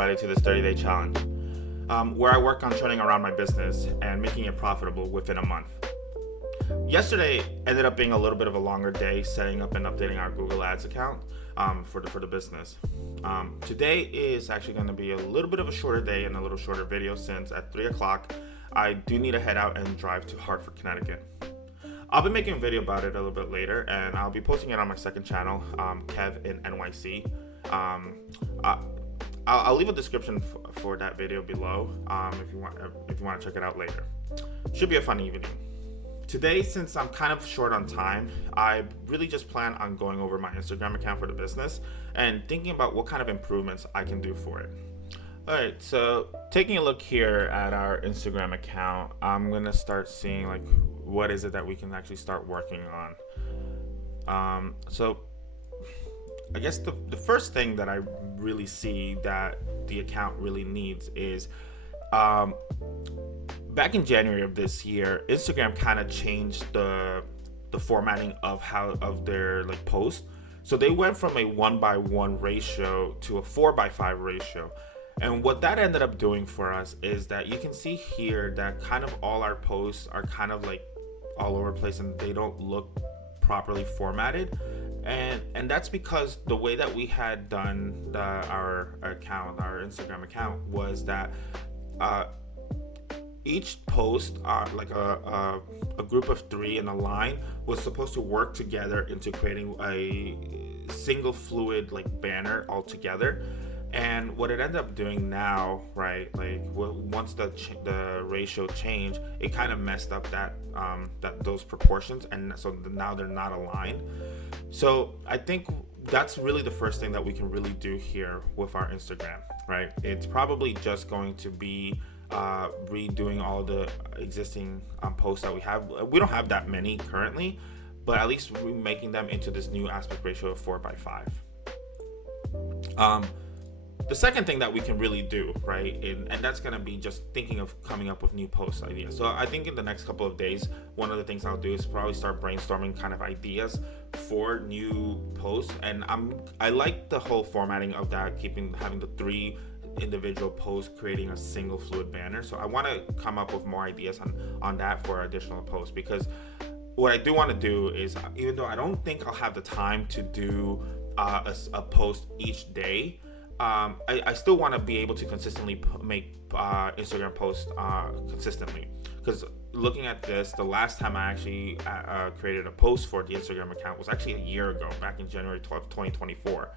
everybody to this 30-day challenge, where I work on turning around my business and making it profitable within a month. Yesterday ended up being a little bit of a longer day setting up and updating our Google Ads account for the business. Today is actually going to be a little bit of a shorter day and a little shorter video, since at 3 o'clock I do need to head out and drive to Hartford, Connecticut. I'll be making a video about it a little bit later, and I'll be posting it on my second channel, Kev in NYC. I'll leave a description for that video below if you want to check it out later. Should be a fun evening. Today, since I'm kind of short on time, I really just plan on going over my Instagram account for the business and thinking about what kind of improvements I can do for it. Alright, so taking a look here at our Instagram account, I'm going to start seeing like what is it that we can actually start working on. So I guess the first thing that I really see that the account really needs is back in January of this year, Instagram kind of changed the formatting of their like post. So they went from a 1:1 ratio to a 4:5 ratio. And what that ended up doing for us is that you can see here that kind of all our posts are kind of like all over the place and they don't look properly formatted. And that's because the way that we had done our Instagram account was that each post, like a group of 3 in a line, was supposed to work together into creating a single fluid like banner all together. And what it ended up doing now, right, like once the ratio changed, it kind of messed up that those proportions, and so now they're not aligned. So I think that's really the first thing that we can really do here with our Instagram, right? It's probably just going to be redoing all the existing posts that we have. We don't have that many currently, but at least we're making them into this new aspect ratio of 4:5. The second thing that we can really do, right, and that's going to be just thinking of coming up with new post ideas. So I think in the next couple of days, one of the things I'll do is probably start brainstorming kind of ideas for new posts. And I like the whole formatting of that, having the 3 individual posts creating a single fluid banner. So I want to come up with more ideas on that for additional posts, because what I do want to do is, even though I don't think I'll have the time to do a post each day, I still want to be able to consistently make Instagram posts consistently. Because looking at this, the last time I actually created a post for the Instagram account was actually a year ago, back in January 12th, 2024.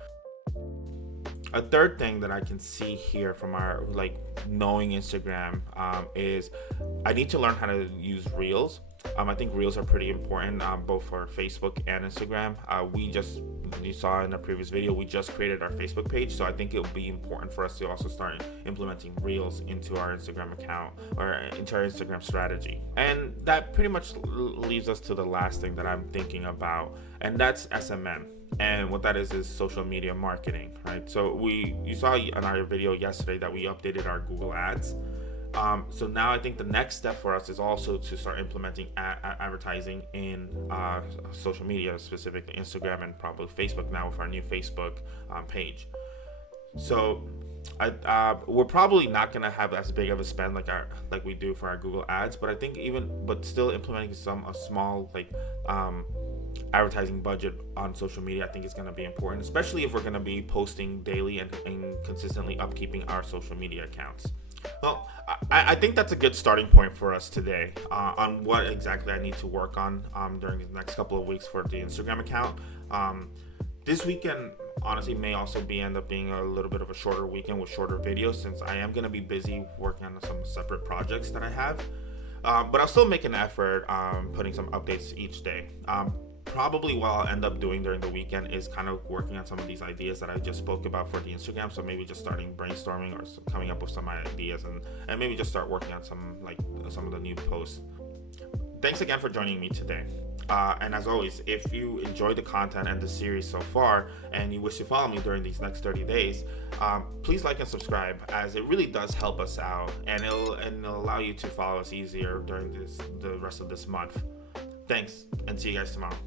A third thing that I can see here from our knowing Instagram is I need to learn how to use Reels. I think Reels are pretty important, both for Facebook and Instagram. You saw in the previous video, we just created our Facebook page, so I think it will be important for us to also start implementing Reels into our Instagram account or into our Instagram strategy. And that pretty much leaves us to the last thing that I'm thinking about, and that's SMM. And what that is social media marketing, right? So you saw in our video yesterday that we updated our Google Ads. So now I think the next step for us is also to start implementing advertising in social media, specifically Instagram and probably Facebook now with our new Facebook page. So we're probably not going to have as big of a spend like we do for our Google Ads, but I think but still implementing a small advertising budget on social media I think is going to be important, especially if we're going to be posting daily and consistently upkeeping our social media accounts. Well, I think that's a good starting point for us today on what exactly I need to work on during the next couple of weeks for the Instagram account. This weekend honestly may also end up being a little bit of a shorter weekend with shorter videos, since I am going to be busy working on some separate projects that I have. But I'll still make an effort putting some updates each day. Probably what I'll end up doing during the weekend is kind of working on some of these ideas that I just spoke about for the Instagram. So maybe just starting brainstorming or coming up with some ideas and maybe just start working on some of the new posts. Thanks again for joining me today. And as always, if you enjoyed the content and the series so far and you wish to follow me during these next 30 days, please like and subscribe, as it really does help us out, and it'll allow you to follow us easier during the rest of this month. Thanks, and see you guys tomorrow.